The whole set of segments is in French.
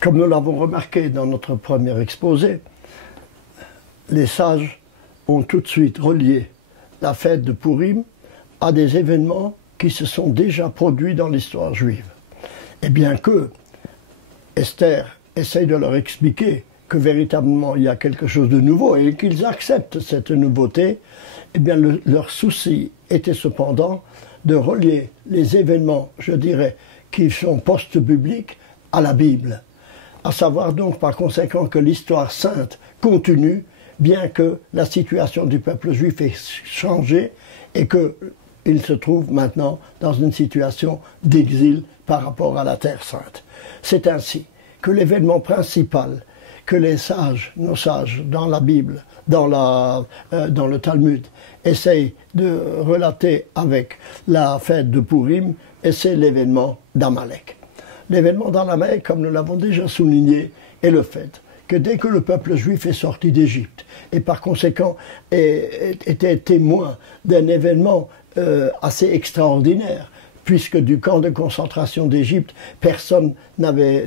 Comme nous l'avons remarqué dans notre premier exposé, les sages ont tout de suite relié la fête de Pourim à des événements qui se sont déjà produits dans l'histoire juive. Et bien que Esther essaye de leur expliquer que véritablement il y a quelque chose de nouveau et qu'ils acceptent cette nouveauté, eh bien leur souci était cependant de relier les événements, je dirais, qui sont post-bibliques à la Bible. À savoir donc par conséquent que l'histoire sainte continue, bien que la situation du peuple juif ait changé et qu'il se trouve maintenant dans une situation d'exil par rapport à la Terre sainte. C'est ainsi que l'événement principal que les sages, nos sages, dans la Bible, dans le Talmud, essayent de relater avec la fête de Pourim, et c'est l'événement d'Amalek. L'événement d'Amalek, comme nous l'avons déjà souligné, est le fait que dès que le peuple juif est sorti d'Égypte, et par conséquent était témoin d'un événement assez extraordinaire, puisque du camp de concentration d'Égypte, personne n'avait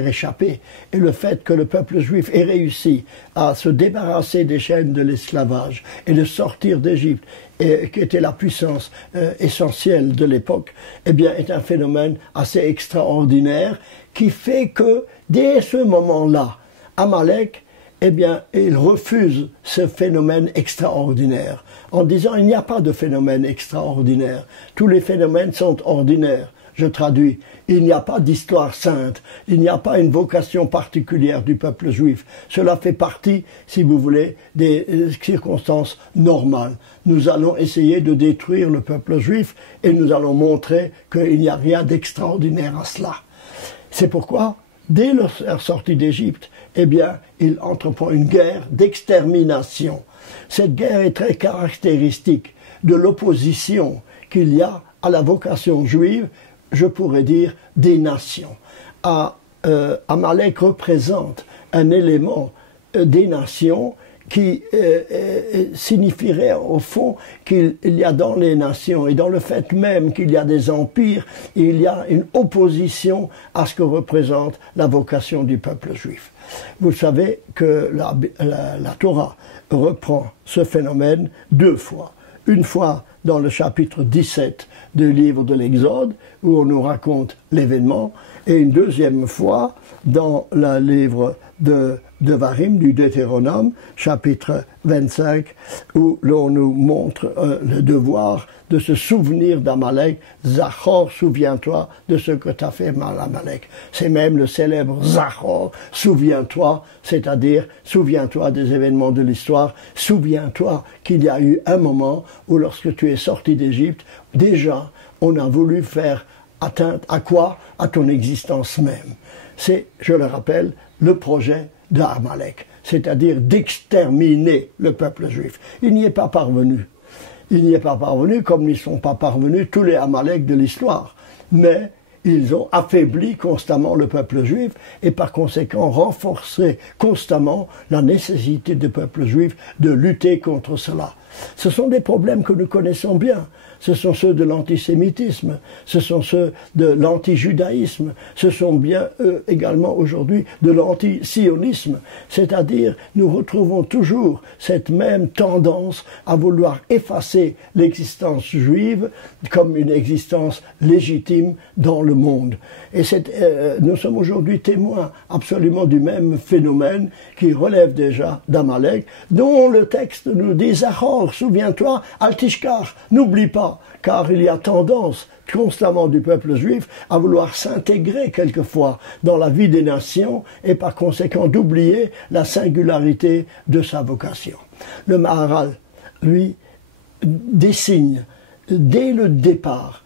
réchappé. Et le fait que le peuple juif ait réussi à se débarrasser des chaînes de l'esclavage et de sortir d'Égypte, qui était la puissance essentielle de l'époque, eh bien, est un phénomène assez extraordinaire qui fait que, dès ce moment-là, Amalek, eh bien, il refuse ce phénomène extraordinaire, en disant il n'y a pas de phénomène extraordinaire. Tous les phénomènes sont ordinaires. Je traduis, il n'y a pas d'histoire sainte, il n'y a pas une vocation particulière du peuple juif. Cela fait partie, si vous voulez, des circonstances normales. Nous allons essayer de détruire le peuple juif et nous allons montrer qu'il n'y a rien d'extraordinaire à cela. C'est pourquoi, dès leur sortie d'Égypte, eh bien, il entreprend une guerre d'extermination. Cette guerre est très caractéristique de l'opposition qu'il y a à la vocation juive, je pourrais dire, des nations. Amalek représente un élément des nations qui signifierait au fond qu'il y a dans les nations et dans le fait même qu'il y a des empires, il y a une opposition à ce que représente la vocation du peuple juif. Vous savez que la Torah reprend ce phénomène deux fois. Une fois dans le chapitre 17 du livre de l'Exode, où on nous raconte l'événement, et une deuxième fois dans le livre de Devarim, du Deutéronome, chapitre 25, où l'on nous montre le devoir de se souvenir d'Amalek. Zachor, souviens-toi de ce que t'as fait mal à Amalek. C'est même le célèbre Zachor, souviens-toi, c'est-à-dire souviens-toi des événements de l'histoire, souviens-toi qu'il y a eu un moment où lorsque tu es sorti d'Égypte, déjà on a voulu faire atteinte à quoi? À ton existence même. C'est, je le rappelle, le projet d'Amalek, c'est-à-dire d'exterminer le peuple juif. Il n'y est pas parvenu. Il n'y est pas parvenu comme n'y sont pas parvenus tous les Amalek de l'histoire. Mais ils ont affaibli constamment le peuple juif et par conséquent renforcé constamment la nécessité du peuple juif de lutter contre cela. Ce sont des problèmes que nous connaissons bien. Ce sont ceux de l'antisémitisme, ce sont ceux de l'antijudaïsme, ce sont bien également aujourd'hui de l'antisionisme. C'est-à-dire, nous retrouvons toujours cette même tendance à vouloir effacer l'existence juive comme une existence légitime dans le monde. Et nous sommes aujourd'hui témoins absolument du même phénomène qui relève déjà d'Amalek, dont le texte nous dit « Zachor, souviens-toi, Altishkar, n'oublie pas ». Car il y a tendance constamment du peuple juif à vouloir s'intégrer quelquefois dans la vie des nations et par conséquent d'oublier la singularité de sa vocation. Le Maharal, lui, dessine dès le départ,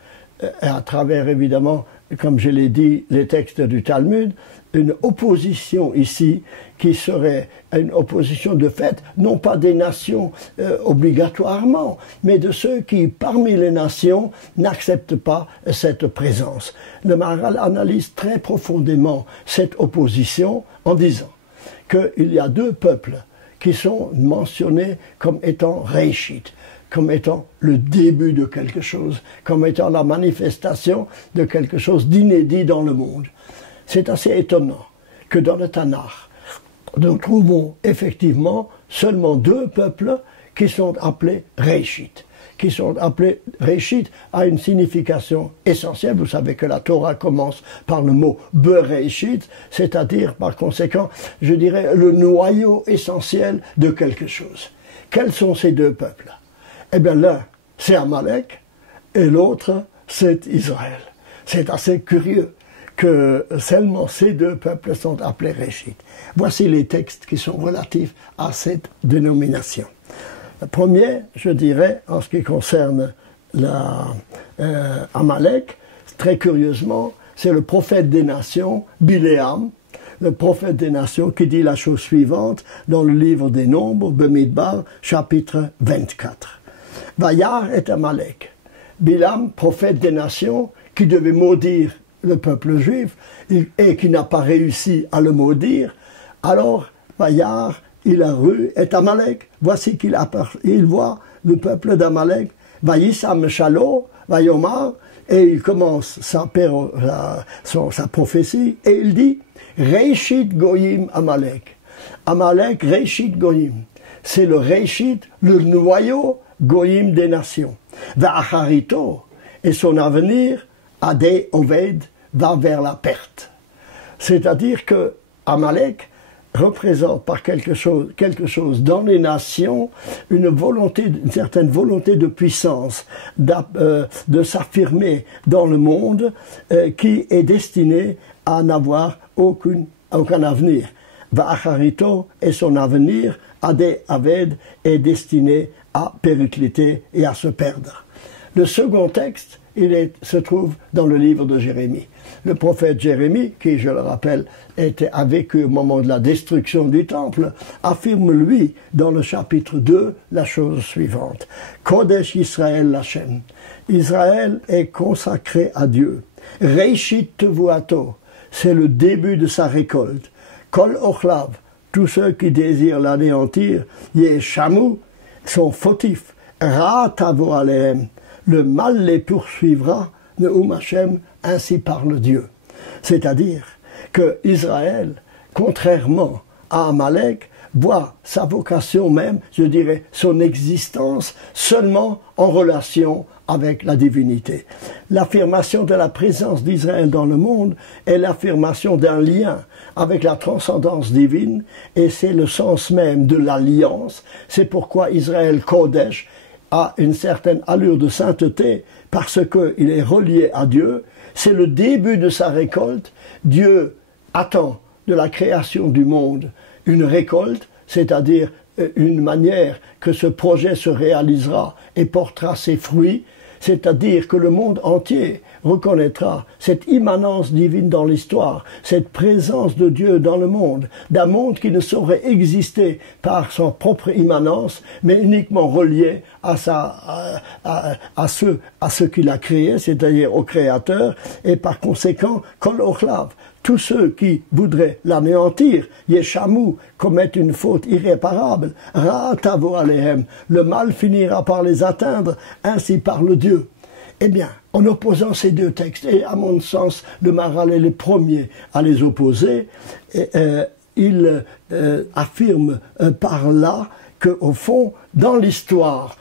à travers évidemment, comme je l'ai dit, les textes du Talmud, une opposition ici qui serait une opposition de fait, non pas des nations obligatoirement, mais de ceux qui, parmi les nations, n'acceptent pas cette présence. Le Maharal analyse très profondément cette opposition en disant qu'il y a deux peuples qui sont mentionnés comme étant Réchit, comme étant le début de quelque chose, comme étant la manifestation de quelque chose d'inédit dans le monde. C'est assez étonnant que dans le Tanakh, nous trouvons effectivement seulement deux peuples qui sont appelés Réchit. Qui sont appelés Réchit a une signification essentielle. Vous savez que la Torah commence par le mot Beréchit, c'est-à-dire par conséquent, je dirais, le noyau essentiel de quelque chose. Quels sont ces deux peuples? Eh bien l'un, c'est Amalek, et l'autre, c'est Israël. C'est assez curieux que seulement ces deux peuples sont appelés Réchit. Voici les textes qui sont relatifs à cette dénomination. Le premier, je dirais, en ce qui concerne Amalek, très curieusement, c'est le prophète des nations, Biléam, le prophète des nations, qui dit la chose suivante dans le livre des Nombres, Bemidbar, chapitre 24. Vayar est Amalek. Bilam, prophète des nations, qui devait maudire le peuple juif et qui n'a pas réussi à le maudire, alors Vayar, il a rue est Amalek. Voici qu'il voit le peuple d'Amalek. Vayissam Shalo, Vayomar, et il commence sa prophétie, et il dit Réchit Goyim Amalek. Amalek, Réchit Goyim. C'est le Réchit, le noyau Goyim des nations. Va'acharito, et son avenir, Adé Oved, va vers la perte. C'est-à-dire que Amalek représente par quelque chose dans les nations une certaine volonté de puissance, de s'affirmer dans le monde qui est destinée à n'avoir aucun avenir. Va'acharito et son avenir, Adé Aved, est destiné à péricliter et à se perdre. Le second texte, se trouve dans le livre de Jérémie. Le prophète Jérémie, qui, je le rappelle, a vécu au moment de la destruction du temple, affirme, lui, dans le chapitre 2, la chose suivante. Kodesh Israël Lachem. Israël est consacré à Dieu. Réchit Tevuato, c'est le début de sa récolte. Kol Ochlav, tous ceux qui désirent l'anéantir, Yeshamu, sont fautifs. Ra Tavo Alehem, le mal les poursuivra, Neum Hashem, ainsi parle Dieu. C'est-à-dire que Israël, contrairement à Amalek, voit sa vocation même, je dirais, son existence seulement en relation avec la divinité. L'affirmation de la présence d'Israël dans le monde est l'affirmation d'un lien avec la transcendance divine, et c'est le sens même de l'alliance. C'est pourquoi Israël Kodesh a une certaine allure de sainteté, parce qu'il est relié à Dieu. C'est le début de sa récolte. Dieu attend de la création du monde une récolte, c'est-à-dire une manière que ce projet se réalisera et portera ses fruits, c'est-à-dire que le monde entier reconnaîtra cette immanence divine dans l'histoire, cette présence de Dieu dans le monde, d'un monde qui ne saurait exister par son propre immanence, mais uniquement relié à ce qu'il a créé, c'est-à-dire au Créateur, et par conséquent, Kol Ochlav, tous ceux qui voudraient l'anéantir, Yeshamu, commettent une faute irréparable, Ra Tavo Alehem, le mal finira par les atteindre, ainsi parle Dieu. Eh bien, en opposant ces deux textes, et à mon sens, le Maharal est le premier à les opposer, il affirme par là qu'au fond, dans l'histoire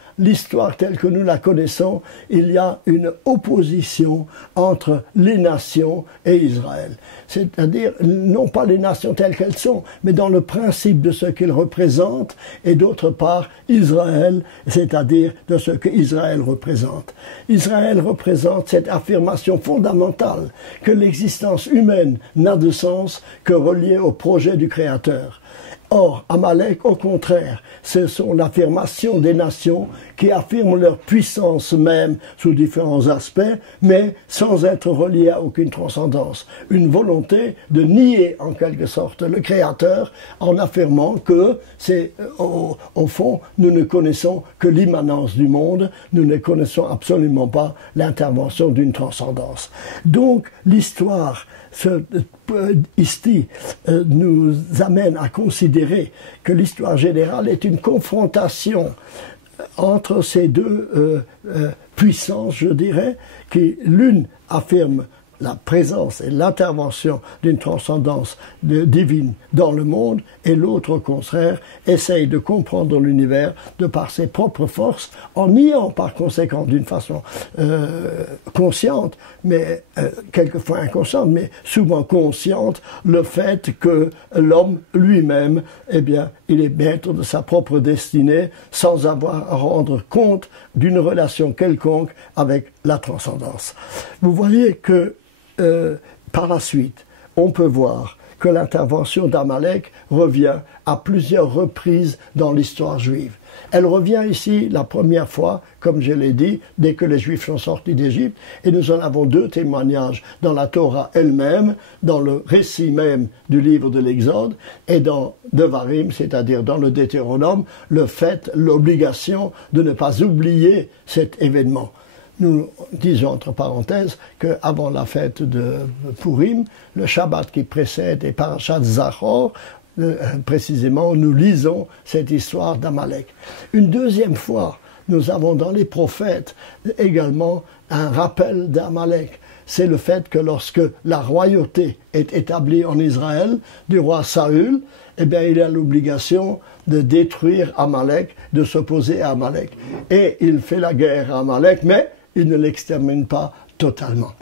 telle que nous la connaissons, il y a une opposition entre les nations et Israël. C'est-à-dire, non pas les nations telles qu'elles sont, mais dans le principe de ce qu'ils représentent, et d'autre part, Israël, c'est-à-dire de ce que Israël représente. Israël représente cette affirmation fondamentale que l'existence humaine n'a de sens que reliée au projet du Créateur. Or, Amalek, au contraire, ce sont l'affirmation des nations qui affirment leur puissance même sous différents aspects, mais sans être reliées à aucune transcendance. Une volonté de nier en quelque sorte le Créateur en affirmant que c'est, au fond, nous ne connaissons que l'immanence du monde, nous ne connaissons absolument pas l'intervention d'une transcendance. Donc, l'histoire ici nous amène à considérer que l'histoire générale est une confrontation entre ces deux puissances, je dirais, qui l'une affirme la présence et l'intervention d'une transcendance divine dans le monde, et l'autre, au contraire, essaye de comprendre l'univers de par ses propres forces, en niant par conséquent d'une façon consciente, mais quelquefois inconsciente, mais souvent consciente, le fait que l'homme lui-même, eh bien, il est maître de sa propre destinée, sans avoir à rendre compte d'une relation quelconque avec la transcendance. Vous voyez que par la suite, on peut voir que l'intervention d'Amalek revient à plusieurs reprises dans l'histoire juive. Elle revient ici la première fois, comme je l'ai dit, dès que les Juifs sont sortis d'Égypte, et nous en avons deux témoignages dans la Torah elle-même, dans le récit même du livre de l'Exode, et dans Devarim, c'est-à-dire dans le Deutéronome, le fait, l'obligation de ne pas oublier cet événement. Nous disons entre parenthèses qu'avant la fête de Purim, le Shabbat qui précède est Parashat Zachor, précisément, nous lisons cette histoire d'Amalek. Une deuxième fois, nous avons dans les prophètes également un rappel d'Amalek. C'est le fait que lorsque la royauté est établie en Israël, du roi Saül, eh bien, il a l'obligation de détruire Amalek, de s'opposer à Amalek. Et il fait la guerre à Amalek, mais il ne l'extermine pas totalement.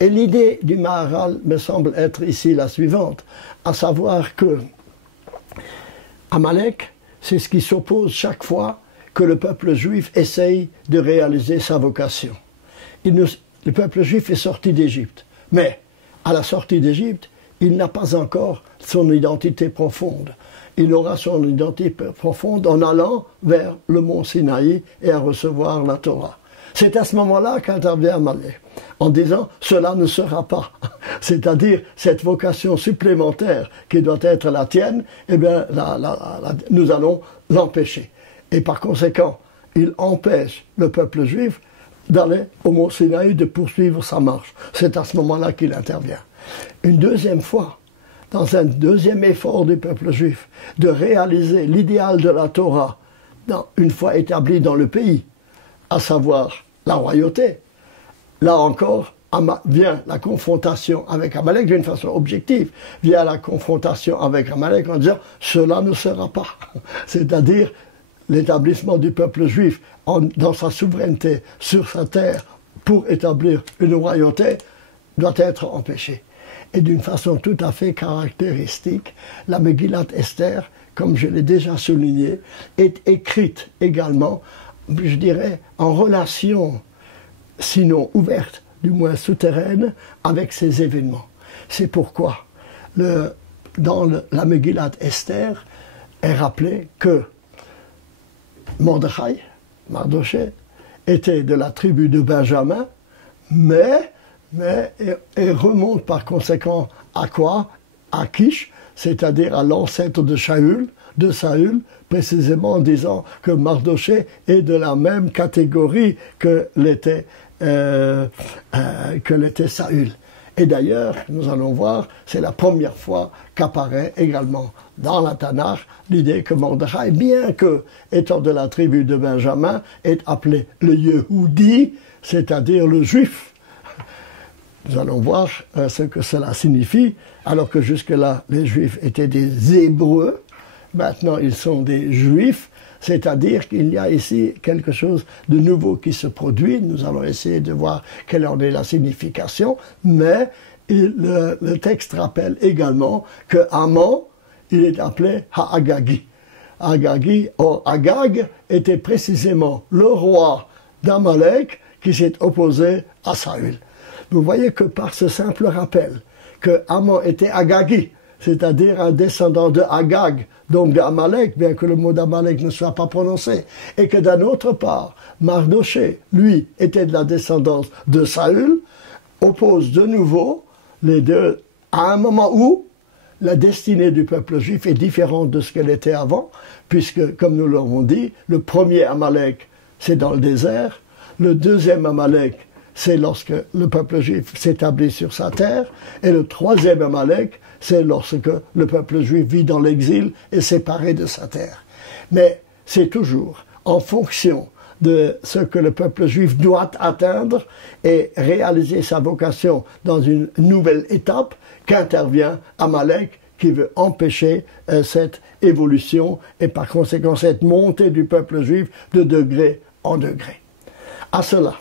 Et l'idée du Maharal me semble être ici la suivante, à savoir que Amalek, c'est ce qui s'oppose chaque fois que le peuple juif essaye de réaliser sa vocation. Le peuple juif est sorti d'Égypte, mais à la sortie d'Égypte, il n'a pas encore son identité profonde. Il aura son identité profonde en allant vers le mont Sinaï et à recevoir la Torah. C'est à ce moment-là qu'intervient Amalek, en disant « cela ne sera pas ». C'est-à-dire cette vocation supplémentaire qui doit être la tienne, eh bien, nous allons l'empêcher. Et par conséquent, il empêche le peuple juif d'aller au mont Sinaï, de poursuivre sa marche. C'est à ce moment-là qu'il intervient. Une deuxième fois, dans un deuxième effort du peuple juif, de réaliser l'idéal de la Torah, une fois établi dans le pays, à savoir la royauté. Là encore, vient la confrontation avec Amalek d'une façon objective, vient la confrontation avec Amalek en disant « cela ne sera pas ». C'est-à-dire l'établissement du peuple juif dans sa souveraineté sur sa terre pour établir une royauté doit être empêché. Et d'une façon tout à fait caractéristique, la Megillat Esther, comme je l'ai déjà souligné, est écrite également, je dirais, en relation, sinon ouverte, du moins souterraine, avec ces événements. C'est pourquoi, dans la Megillat Esther, est rappelé que Mardoché, était de la tribu de Benjamin, mais remonte par conséquent à quoi? À Kish, c'est-à-dire à l'ancêtre de Saül, précisément en disant que Mardoché est de la même catégorie que l'était Saül. Et d'ailleurs, nous allons voir, c'est la première fois qu'apparaît également dans la Tanakh l'idée que Mordechai, bien que étant de la tribu de Benjamin, est appelé le Yehoudi, c'est-à-dire le Juif. Nous allons voir ce que cela signifie, alors que jusque-là, les Juifs étaient des Hébreux, maintenant ils sont des Juifs, c'est-à-dire qu'il y a ici quelque chose de nouveau qui se produit. Nous allons essayer de voir quelle en est la signification, mais le texte rappelle également que Haman, il est appelé Ha'agagi. Agag était précisément le roi d'Amalek qui s'est opposé à Saül. Vous voyez que par ce simple rappel que Haman était Agagi, c'est-à-dire un descendant de Agag, donc d'Amalek, bien que le mot d'Amalek ne soit pas prononcé, et que d'un autre part, Mardoché, lui, était de la descendance de Saül, oppose de nouveau les deux à un moment où la destinée du peuple juif est différente de ce qu'elle était avant, puisque, comme nous l'avons dit, le premier Amalek, c'est dans le désert, le deuxième Amalek, c'est lorsque le peuple juif s'établit sur sa terre, et le troisième Amalek, c'est lorsque le peuple juif vit dans l'exil et séparé de sa terre. Mais c'est toujours en fonction de ce que le peuple juif doit atteindre et réaliser sa vocation dans une nouvelle étape, qu'intervient Amalek, qui veut empêcher cette évolution et par conséquent cette montée du peuple juif de degré en degré. À cela,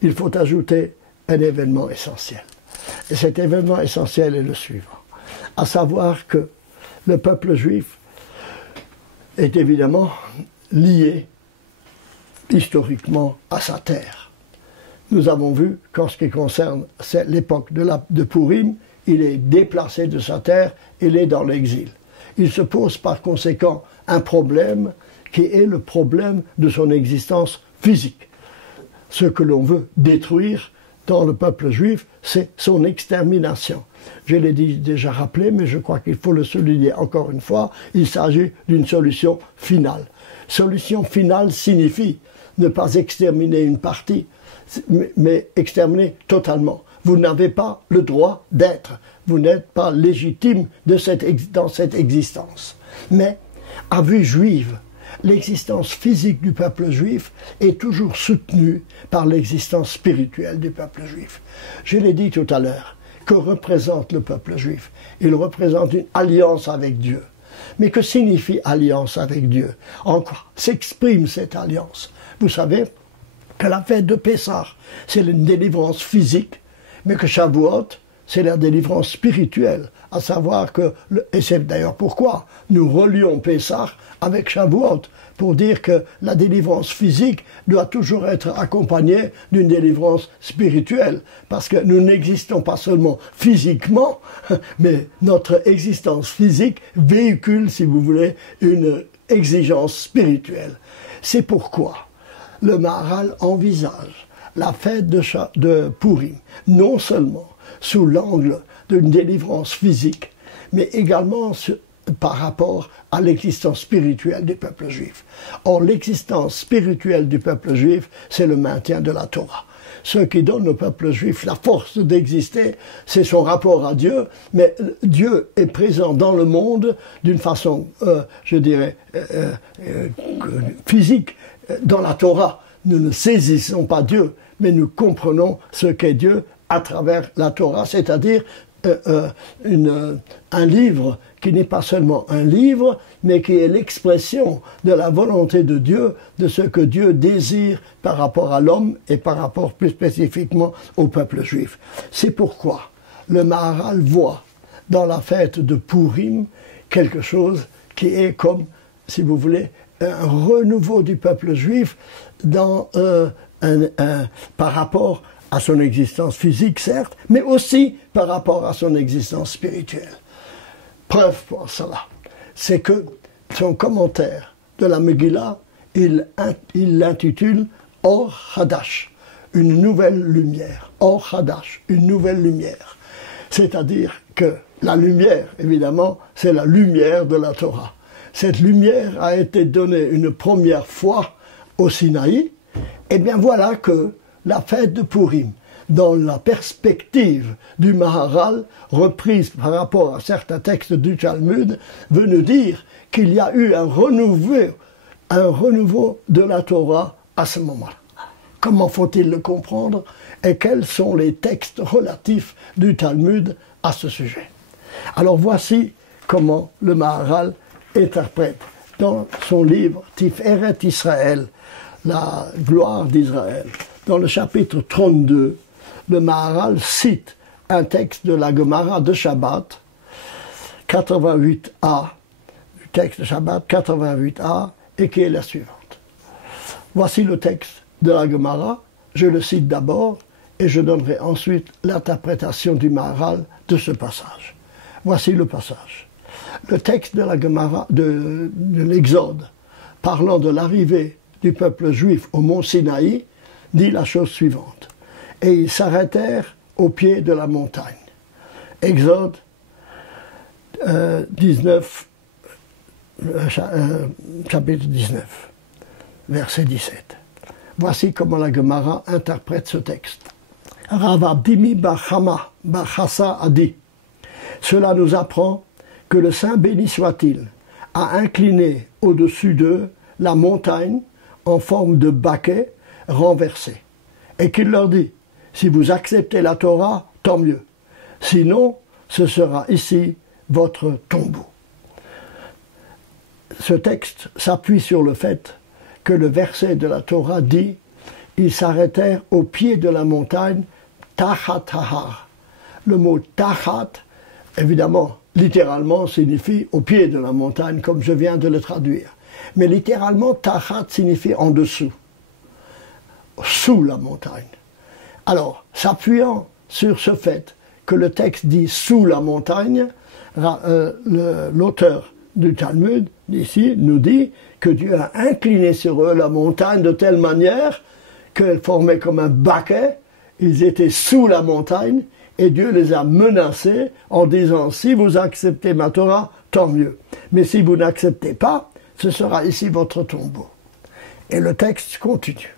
il faut ajouter un événement essentiel. Et cet événement essentiel est le suivant, à savoir que le peuple juif est évidemment lié historiquement à sa terre. Nous avons vu qu'en ce qui concerne l'époque de Pourim, il est déplacé de sa terre, il est dans l'exil. Il se pose par conséquent un problème qui est le problème de son existence physique. Ce que l'on veut détruire dans le peuple juif, c'est son extermination. Je l'ai déjà rappelé, mais je crois qu'il faut le souligner encore une fois, il s'agit d'une solution finale. Solution finale signifie ne pas exterminer une partie, mais exterminer totalement. Vous n'avez pas le droit d'être, vous n'êtes pas légitime dans cette existence. Mais, à vue juive, l'existence physique du peuple juif est toujours soutenue par l'existence spirituelle du peuple juif. Je l'ai dit tout à l'heure, que représente le peuple juif? Il représente une alliance avec Dieu. Mais que signifie alliance avec Dieu? En quoi s'exprime cette alliance? Vous savez que la fête de Pessah, c'est une délivrance physique, mais que Shavuot, c'est la délivrance spirituelle. À savoir que, et c'est d'ailleurs pourquoi nous relions Pessah avec Shavuot, pour dire que la délivrance physique doit toujours être accompagnée d'une délivrance spirituelle. Parce que nous n'existons pas seulement physiquement, mais notre existence physique véhicule, si vous voulez, une exigence spirituelle. C'est pourquoi le Maharal envisage la fête de Pourim, non seulement sous l'angle d'une délivrance physique, mais également par rapport à l'existence spirituelle du peuple juif. Or, l'existence spirituelle du peuple juif, c'est le maintien de la Torah. Ce qui donne au peuple juif la force d'exister, c'est son rapport à Dieu, mais Dieu est présent dans le monde d'une façon, je dirais, physique, dans la Torah. Nous ne saisissons pas Dieu, mais nous comprenons ce qu'est Dieu à travers la Torah, c'est-à-dire un livre qui n'est pas seulement un livre, mais qui est l'expression de la volonté de Dieu, de ce que Dieu désire par rapport à l'homme et par rapport plus spécifiquement au peuple juif. C'est pourquoi le Maharal voit dans la fête de Pourim quelque chose qui est comme, si vous voulez, un renouveau du peuple juif par rapport à son existence physique, certes, mais aussi par rapport à son existence spirituelle. Preuve pour cela, c'est que son commentaire de la Megillah, il l'intitule « Or Hadash », une nouvelle lumière. « Or Hadash », une nouvelle lumière. C'est-à-dire que la lumière, évidemment, c'est la lumière de la Torah. Cette lumière a été donnée une première fois au Sinaï, et bien voilà que la fête de Pourim, dans la perspective du Maharal, reprise par rapport à certains textes du Talmud, veut nous dire qu'il y a eu un renouveau de la Torah à ce moment-là. Comment faut-il le comprendre et quels sont les textes relatifs du Talmud à ce sujet? Alors voici comment le Maharal interprète dans son livre Tiferet Israël, la gloire d'Israël. Dans le chapitre 32, le Maharal cite un texte de la Gemara de Shabbat, 88a, du texte de Shabbat 88a, et qui est la suivante. Voici le texte de la Gemara, je le cite d'abord, et je donnerai ensuite l'interprétation du Maharal de ce passage. Voici le passage. Le texte de la Gemara, de l'Exode, parlant de l'arrivée du peuple juif au mont Sinaï, dit la chose suivante. Et ils s'arrêtèrent au pied de la montagne. Exode 19, chapitre 19, verset 17. Voici comment la Gemara interprète ce texte. Rav Abdimi bar Chama bar Chassa a dit « Cela nous apprend que le Saint béni soit-il a incliné au-dessus d'eux la montagne en forme de baquet renversé. Et qu'il leur dit, si vous acceptez la Torah, tant mieux. Sinon, ce sera ici votre tombeau. Ce texte s'appuie sur le fait que le verset de la Torah dit « Ils s'arrêtèrent au pied de la montagne Tachat Har ». Le mot « Tachat », évidemment, littéralement, signifie « au pied de la montagne », comme je viens de le traduire. Mais littéralement, « Tachat » signifie « en dessous », sous la montagne. Alors, s'appuyant sur ce fait que le texte dit « sous la montagne », l'auteur du Talmud, ici, nous dit que Dieu a incliné sur eux la montagne de telle manière qu'elle formait comme un baquet, ils étaient sous la montagne, et Dieu les a menacés en disant « si vous acceptez ma Torah, tant mieux. Mais si vous n'acceptez pas, ce sera ici votre tombeau. » Et le texte continue.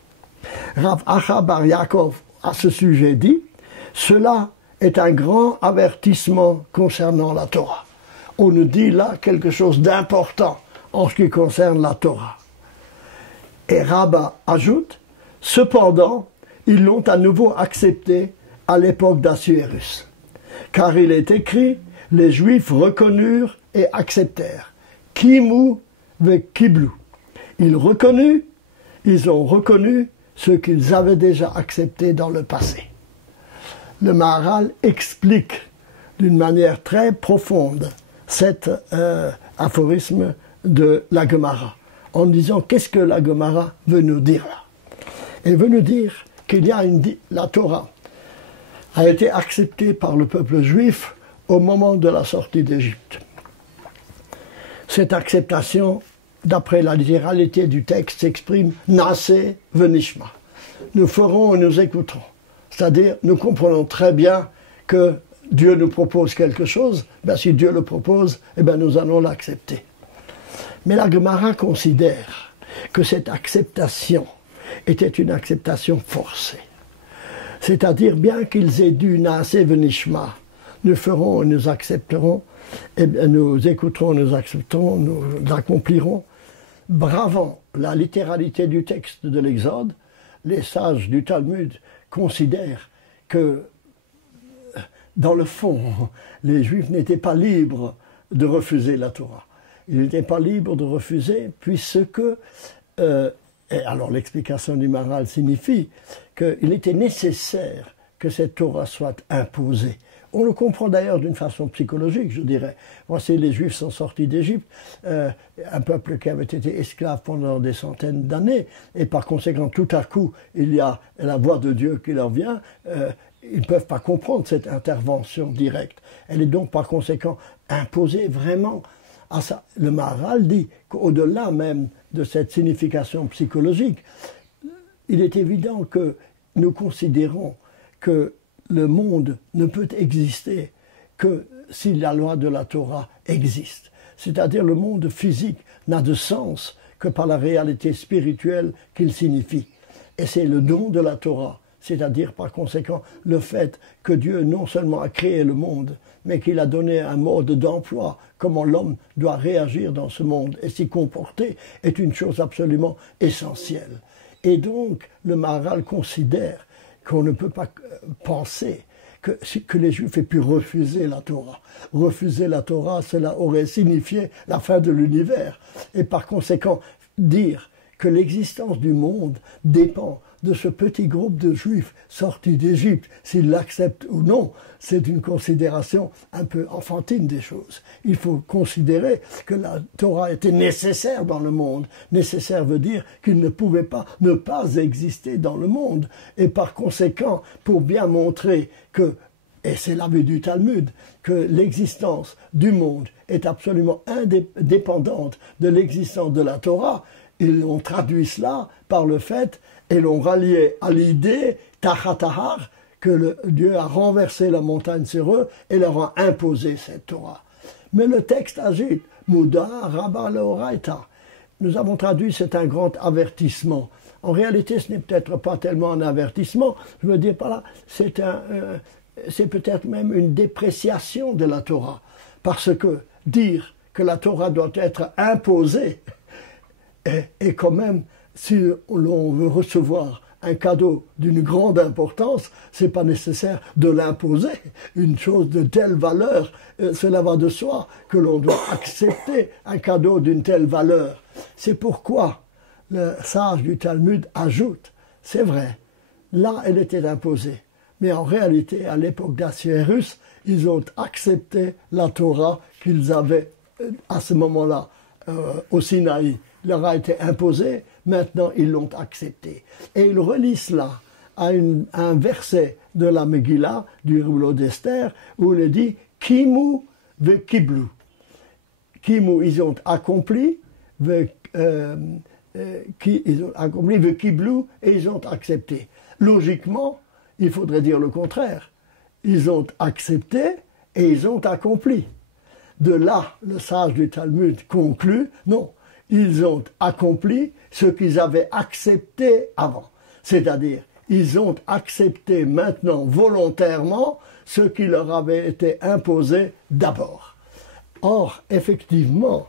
Rav Acha bar Yaakov, à ce sujet, dit « Cela est un grand avertissement concernant la Torah. » On nous dit là quelque chose d'important en ce qui concerne la Torah. Et Rabba ajoute, cependant, ils l'ont à nouveau accepté à l'époque d'Assuérus. Car il est écrit, les Juifs reconnurent et acceptèrent. Kimu ve kiblu. Ils ont reconnu ce qu'ils avaient déjà accepté dans le passé. Le Maharal explique d'une manière très profonde cet aphorisme de la Gemara, en disant qu'est-ce que la Gemara veut nous dire là. Elle veut nous dire qu'il y a la Torah a été acceptée par le peuple juif au moment de la sortie d'Égypte. Cette acceptation, d'après la littéralité du texte, s'exprime « Naseh venishma ». Nous ferons et nous écouterons. C'est-à-dire, nous comprenons très bien que Dieu nous propose quelque chose, ben si Dieu le propose, eh ben nous allons l'accepter. Mais la Gemara considère que cette acceptation était une acceptation forcée. C'est-à-dire, bien qu'ils aient dû Naaseh venishma, nous ferons et nous accepterons, et bien nous écouterons, nous accepterons, nous l'accomplirons, bravant la littéralité du texte de l'Exode, les sages du Talmud considèrent que dans le fond, les Juifs n'étaient pas libres de refuser la Torah. Ils n'étaient pas libres de refuser puisque, et alors l'explication du Maharal signifie qu'il était nécessaire que cette Torah soit imposée. On le comprend d'ailleurs d'une façon psychologique, je dirais. Voici, les Juifs sont sortis d'Égypte, un peuple qui avait été esclave pendant des centaines d'années, et par conséquent, tout à coup, il y a la voix de Dieu qui leur vient. Ils ne peuvent pas comprendre cette intervention directe. Elle est donc par conséquent imposée vraiment à ça. Le Maharal dit qu'au-delà même de cette signification psychologique, il est évident que nous considérons que le monde ne peut exister que si la loi de la Torah existe. C'est-à-dire le monde physique n'a de sens que par la réalité spirituelle qu'il signifie. Et c'est le don de la Torah, c'est-à-dire par conséquent le fait que Dieu non seulement a créé le monde, mais qu'il a donné un mode d'emploi, comment l'homme doit réagir dans ce monde et s'y comporter, est une chose absolument essentielle. Et donc le Maharal considère qu'on ne peut pas penser que les Juifs aient pu refuser la Torah. Refuser la Torah, cela aurait signifié la fin de l'univers. Et par conséquent, dire que l'existence du monde dépend de ce petit groupe de Juifs sortis d'Égypte, s'ils l'acceptent ou non, c'est une considération un peu enfantine des choses. Il faut considérer que la Torah était nécessaire dans le monde. Nécessaire veut dire qu'il ne pouvait pas ne pas exister dans le monde. Et par conséquent, pour bien montrer que, et c'est l'avis du Talmud, que l'existence du monde est absolument indépendante de l'existence de la Torah, ils ont traduit cela par le fait, et l'ont rallié à l'idée, Tachat Har, que Dieu a renversé la montagne sur eux et leur a imposé cette Torah. Mais le texte ajoute, Muda Rabba Leoraita. Nous avons traduit, c'est un grand avertissement. En réalité, ce n'est peut-être pas tellement un avertissement, je veux dire par là, c'est peut-être même une dépréciation de la Torah. Parce que dire que la Torah doit être imposée est quand même si l'on veut recevoir un cadeau d'une grande importance, c'est pas nécessaire de l'imposer. Une chose de telle valeur, cela va de soi que l'on doit accepter un cadeau d'une telle valeur. C'est pourquoi le sage du Talmud ajoute, c'est vrai, là elle était imposée, mais en réalité, à l'époque d'Assuérus, ils ont accepté la Torah qu'ils avaient à ce moment-là au Sinaï. Il leur a été imposé, maintenant ils l'ont accepté. Et ils relient cela à un verset de la Megillah, du rouleau d'Esther, où il est dit « Kimu ve kiblu ». Kimu, ils ont accompli, ils ont accompli ve kiblu, et ils ont accepté. Logiquement, il faudrait dire le contraire. Ils ont accepté et ils ont accompli. De là, le sage du Talmud conclut, non, ils ont accompli ce qu'ils avaient accepté avant. C'est-à-dire, ils ont accepté maintenant volontairement ce qui leur avait été imposé d'abord. Or, effectivement,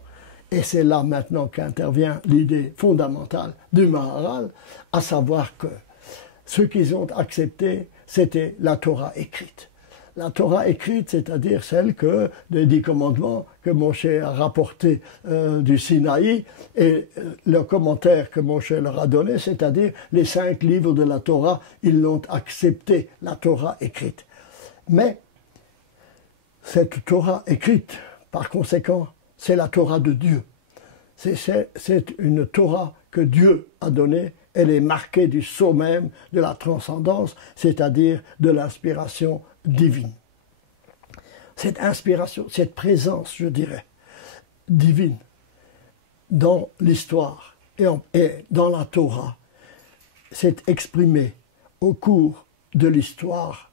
et c'est là maintenant qu'intervient l'idée fondamentale du Maharal, à savoir que ce qu'ils ont accepté, c'était la Torah écrite. La Torah écrite, c'est-à-dire celle des 10 commandements que Moshe a rapportés du Sinaï, et le commentaire que Moshe leur a donné, c'est-à-dire les 5 livres de la Torah, ils l'ont accepté, la Torah écrite. Mais cette Torah écrite, par conséquent, c'est la Torah de Dieu. C'est une Torah que Dieu a donnée. Elle est marquée du sceau même de la transcendance, c'est-à-dire de l'inspiration divine. Cette inspiration, cette présence, je dirais, divine, dans l'histoire et dans la Torah, s'est exprimée au cours de l'histoire,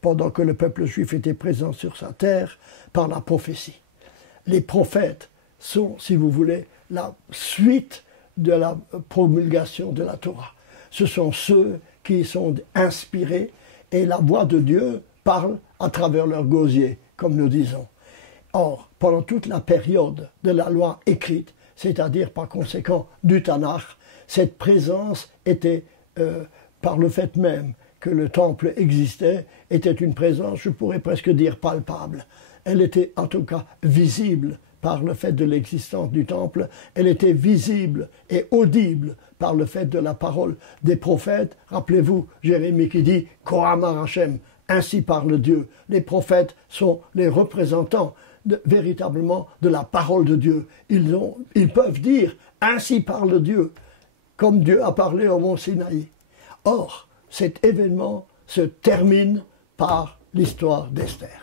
pendant que le peuple juif était présent sur sa terre, par la prophétie. Les prophètes sont, si vous voulez, la suite de la promulgation de la Torah. Ce sont ceux qui sont inspirés et la voix de Dieu parle à travers leur gosier, comme nous disons. Or, pendant toute la période de la loi écrite, c'est-à-dire par conséquent du Tanakh, cette présence était, par le fait même que le temple existait, était une présence, je pourrais presque dire palpable. Elle était en tout cas visible par le fait de l'existence du temple, elle était visible et audible par le fait de la parole des prophètes. Rappelez-vous, Jérémie qui dit « Kohamar Hashem », ainsi parle Dieu. Les prophètes sont les représentants véritablement de la parole de Dieu. Ils peuvent dire « ainsi parle Dieu », comme Dieu a parlé au mont Sinaï. Or, cet événement se termine par l'histoire d'Esther.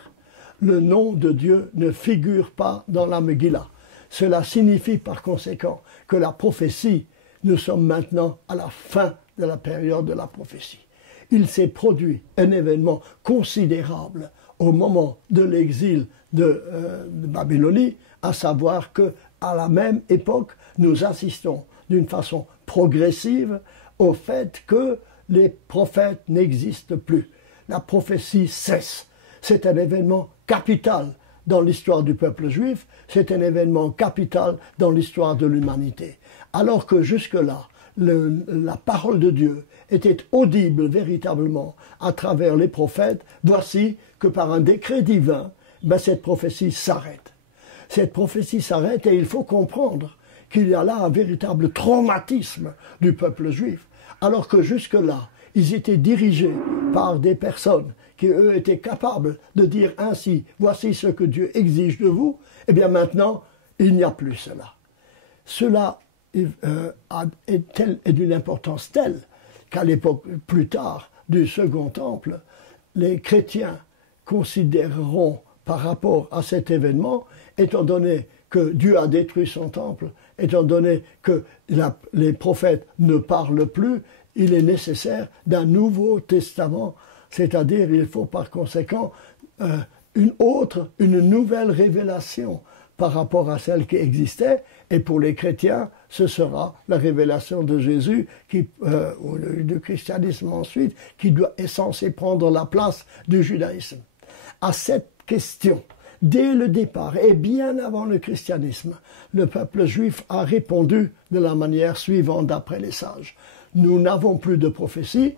Le nom de Dieu ne figure pas dans la Megillah. Cela signifie par conséquent que la prophétie, nous sommes maintenant à la fin de la période de la prophétie. Il s'est produit un événement considérable au moment de l'exil de Babylonie, à savoir que à la même époque, nous assistons d'une façon progressive au fait que les prophètes n'existent plus. La prophétie cesse. C'est un événement capital dans l'histoire du peuple juif, c'est un événement capital dans l'histoire de l'humanité. Alors que jusque-là, la parole de Dieu était audible véritablement à travers les prophètes, voici que par un décret divin, cette prophétie s'arrête. Cette prophétie s'arrête et il faut comprendre qu'il y a là un véritable traumatisme du peuple juif, alors que jusque-là, ils étaient dirigés par des personnes qui, eux, étaient capables de dire ainsi, voici ce que Dieu exige de vous, eh bien maintenant, il n'y a plus cela. Cela est d'une importance telle qu'à l'époque plus tard du Second Temple, les chrétiens considéreront par rapport à cet événement, étant donné que Dieu a détruit son temple, étant donné que les prophètes ne parlent plus, il est nécessaire d'un nouveau testament, c'est-à-dire il faut par conséquent une nouvelle révélation par rapport à celle qui existait, et pour les chrétiens, ce sera la révélation de Jésus, ou du christianisme ensuite, est censé prendre la place du judaïsme. À cette question dès le départ et bien avant le christianisme, le peuple juif a répondu de la manière suivante d'après les sages. Nous n'avons plus de prophétie,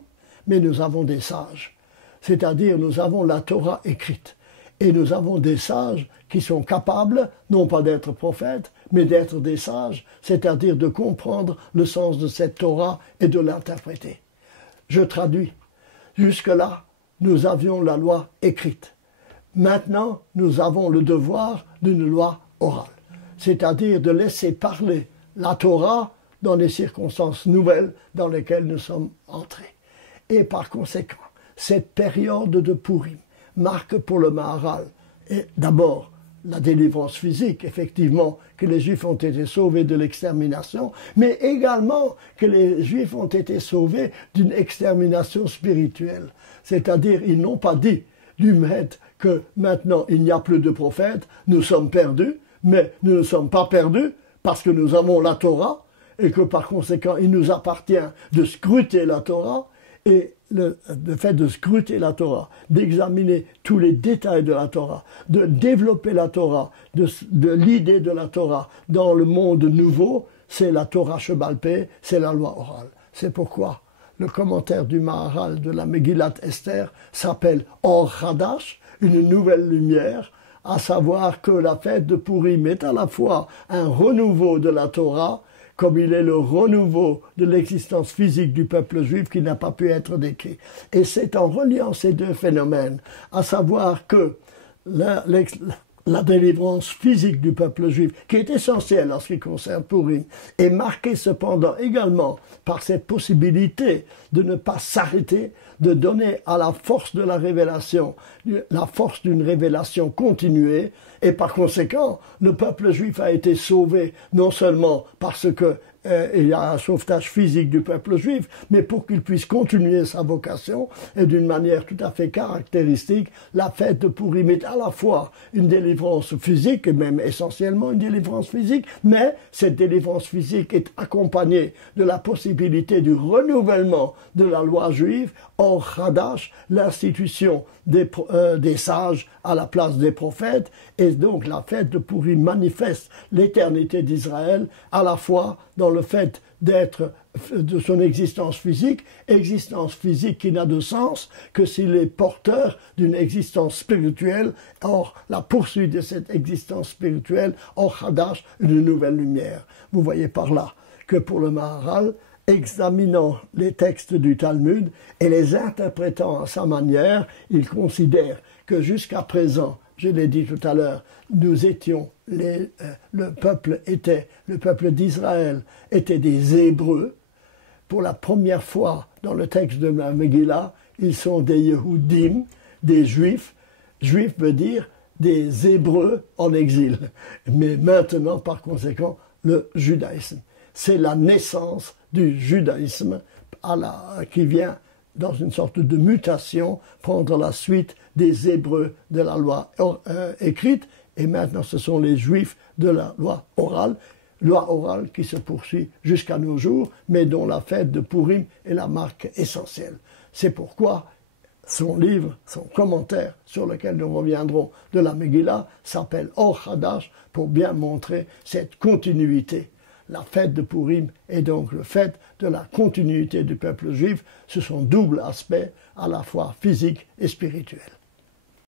mais nous avons des sages. C'est-à-dire nous avons la Torah écrite. Et nous avons des sages qui sont capables, non pas d'être prophètes, mais d'être des sages, c'est-à-dire de comprendre le sens de cette Torah et de l'interpréter. Je traduis. Jusque-là, nous avions la loi écrite. Maintenant, nous avons le devoir d'une loi orale, c'est-à-dire de laisser parler la Torah dans les circonstances nouvelles dans lesquelles nous sommes entrés. Et par conséquent, cette période de Purim marque pour le Maharal d'abord la délivrance physique, effectivement, que les Juifs ont été sauvés de l'extermination, mais également que les Juifs ont été sauvés d'une extermination spirituelle. C'est-à-dire, ils n'ont pas dit du maître que maintenant il n'y a plus de prophètes, nous sommes perdus, mais nous ne sommes pas perdus parce que nous avons la Torah et que par conséquent il nous appartient de scruter la Torah. Et le fait de scruter la Torah, d'examiner tous les détails de la Torah, de développer la Torah, de l'idée de la Torah dans le monde nouveau, c'est la Torah Sheba'al Peh, c'est la loi orale. C'est pourquoi le commentaire du Maharal de la Megillat Esther s'appelle Or Hadash, une nouvelle lumière, à savoir que la fête de Purim est à la fois un renouveau de la Torah, comme il est le renouveau de l'existence physique du peuple juif qui n'a pas pu être décrit. Et c'est en reliant ces deux phénomènes, à savoir que la délivrance physique du peuple juif, qui est essentielle en ce qui concerne Purim, est marquée cependant également par cette possibilité de ne pas s'arrêter, de donner à la force de la révélation, la force d'une révélation continuée, et par conséquent, le peuple juif a été sauvé non seulement parce que il y a un sauvetage physique du peuple juif, mais pour qu'il puisse continuer sa vocation, et d'une manière tout à fait caractéristique, la fête de Purim est à la fois une délivrance physique, et même essentiellement une délivrance physique, mais cette délivrance physique est accompagnée de la possibilité du renouvellement de la loi juive, Or Hadash, l'institution des sages à la place des prophètes, et donc la fête de Purim manifeste l'éternité d'Israël à la fois dans le fait d'être de son existence physique qui n'a de sens que s'il est porteur d'une existence spirituelle. Or, la poursuite de cette existence spirituelle, Or Hadash, une nouvelle lumière. Vous voyez par là que pour le Maharal, examinant les textes du Talmud et les interprétant à sa manière, il considère que jusqu'à présent, je l'ai dit tout à l'heure, nous étions, le peuple d'Israël était des Hébreux. Pour la première fois dans le texte de la Megillah, ils sont des Yehudim, des Juifs. Juif veut dire des Hébreux en exil. Mais maintenant, par conséquent, le judaïsme. C'est la naissance du judaïsme qui vient dans une sorte de mutation, prendre la suite des Hébreux de la loi écrite, et maintenant ce sont les Juifs de la loi orale qui se poursuit jusqu'à nos jours, mais dont la fête de Purim est la marque essentielle. C'est pourquoi son livre, son commentaire, sur lequel nous reviendrons, de la Megillah, s'appelle Or Hadash, pour bien montrer cette continuité. La fête de Purim est donc le fait de la continuité du peuple juif. Ce sont double aspect, à la fois physique et spirituel.